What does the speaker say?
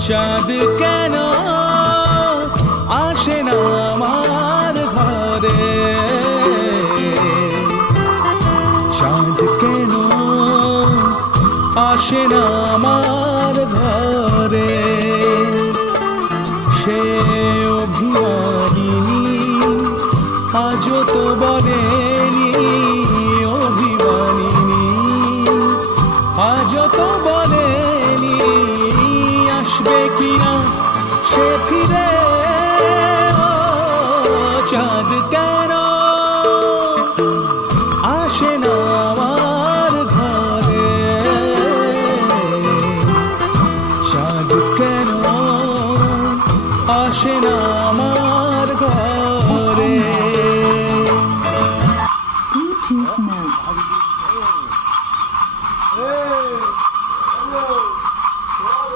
চাঁদ কেন আসে না আমার ঘরে, চাঁদ কেন আসে না আমার ঘরে, সে অভিমানিনী আজও তো বলেনি, অভিমানিনী আজও তো বলেনি আসবে কিনা সে ফিরে।